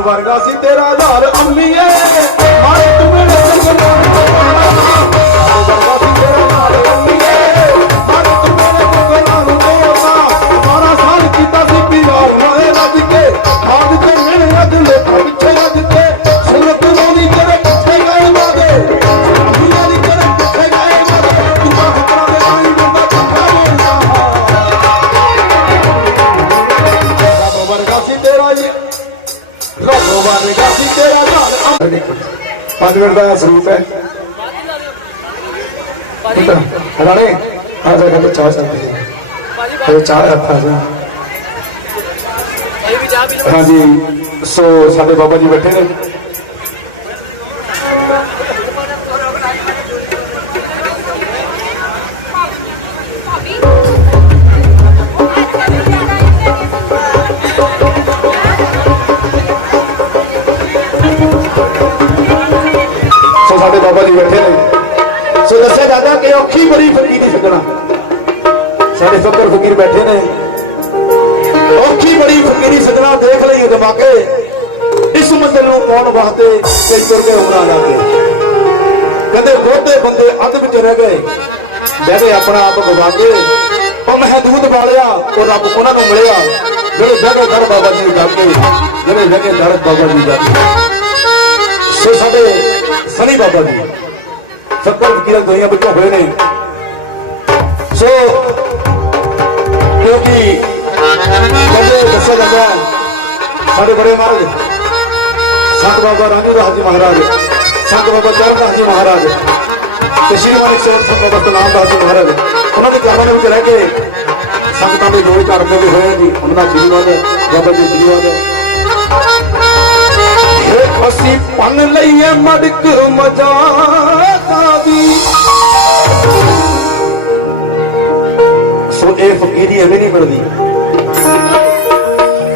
ਵਰਗਾ ਸੀ ਤੇਰਾ ਯਾਰ ਅੰਮੀਏ ਵਰਗਾ ਸੀ ਤੇਰਾ ਘਰ ਪੰਜ ਮਿੰਟ ਦਾ ਸਰੂਪ ਹੈ। ਰਾਣੇ ਆ ਜਾ ਕੇ ਚਾਹ ਸਕਦੇ ਹਾਂ। ਇਹ ਚਾਹ ਰੱਖਾ ਜੀ। ਇਹ ਵੀ ਜਾ ਹਾਂਜੀ ਸੋ ਸਾਡੇ ਬਾਬਾ ਜੀ ਬੈਠੇ ਨੇ। ਬਾਬਾ ਜੀ ਬੈਠੇ ਨੇ। ਸੋ ਦੱਸਿਆ ਜਾਂਦਾ ਕਿ ਔਖੀ ਬੜੀ ਫਕੀਰ ਫਕੀਰੀ ਛੱਡਣਾ ਸਾਡੇ ਫਕਰ ਫਕੀਰ ਬੈਠੇ ਨੇ। ਔਖੀ ਬੜੀ ਫਕੀਰੀ ਸਜਣਾ ਦੇਖ ਲਈ ਦਿਮਾਗੇ। ਇਸ ਮੰਜ਼ਿਲ ਨੂੰ ਪਾਉਣ ਵਾਸਤੇ ਕਈ ਤੁਰ ਕੇ ਉਮਰਾਂ ਲੱਗੇ ਕਹਿੰਦੇ ਬਹੁਤੇ ਬੰਦੇ ਅੱਧ ਵਿੱਚ ਰਹਿ ਗਏ। ਜਿਹੜੇ ਆਪਣਾ ਆਪ ਗਵਾਗੇ ਉਹ ਮਹਦੂਦ ਵਾਲਿਆ, ਉਹ ਰੱਬ ਉਹਨਾਂ ਨੂੰ ਮਿਲਿਆ। ਜਿਹੜੇ ਬਹਿ ਕੇ ਦਰ ਬਾਬਾ ਜੀ ਜਾ ਕੇ ਜਿਹੜੇ ਬਹਿ ਦਰ ਬਾਬਾ ਜੀ ਜਾ ਕੇ ਸੋ ਸਾਡੇ ਸਨੀ ਬਾਬਾ ਜੀ। ਸੱਤਰ ਫਕੀਰਾਂ ਦੋਈਆਂ ਵਿੱਚੋਂ ਹੋਏ ਨੇ। ਸੋ, ਕਿਉਂਕਿ ਕਹਿੰਦੇ, ਦੱਸਿਆ ਜਾਂਦਾ ਸਾਡੇ ਬੜੇ ਮਹਾਰਾਜ, ਸੰਤ ਬਾਬਾ ਰਾਜੂ ਦਾਸ ਜੀ ਮਹਾਰਾਜ, ਸੰਤ ਬਾਬਾ ਚਰਨਦਾਸ ਜੀ ਮਹਾਰਾਜ, ਤੇ ਸ਼੍ਰੀ ਮਾਨਿਕ ਸਿੰਘ ਸੰਤ ਬਾਬਾ ਸਤਨਾਮ ਦਾਸ ਜੀ ਮਹਾਰਾਜ, ਉਹਨਾਂ ਦੇ ਚਰਨਾਂ ਦੇ ਵਿੱਚ ਰਹਿ ਕੇ ਸੰਗਤਾਂ ਦੇ ਲੋਕ ਚੜ੍ਹਦੇ ਵੀ ਹੋਏ ਜੀ। ਉਹਨਾਂ ਦਾ ਜੀਵਨ, ਬਾਬਾ ਜੀ ਜੀਵਨ। ਇਹ ਅਸੀਂ ਪੰਨ ਲਈਏ ਮੜਕ ਮਜਾਦਾ ਦੀ ਸੋ ਇਹ ਫਕੀਰੀ ਐਵੇਂ ਨਹੀਂ ਮਿਲਦੀ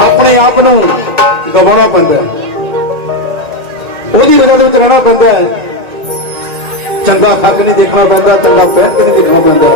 ਆਪਣੇ ਆਪ ਨੂੰ ਗਵਾਉਣਾ ਪੈਂਦਾ ਉਹਦੀ ਵਜ੍ਹਾ ਦੇ ਵਿੱਚ ਰਹਿਣਾ ਪੈਂਦਾ ਚੰਗਾ ਖੱਕ ਨਹੀਂ ਦੇਖਣਾ ਪੈਂਦਾ, ਚੰਗਾ ਪਹਿਨ ਨਹੀਂ ਦੇਖਣਾ ਪੈਂਦਾ।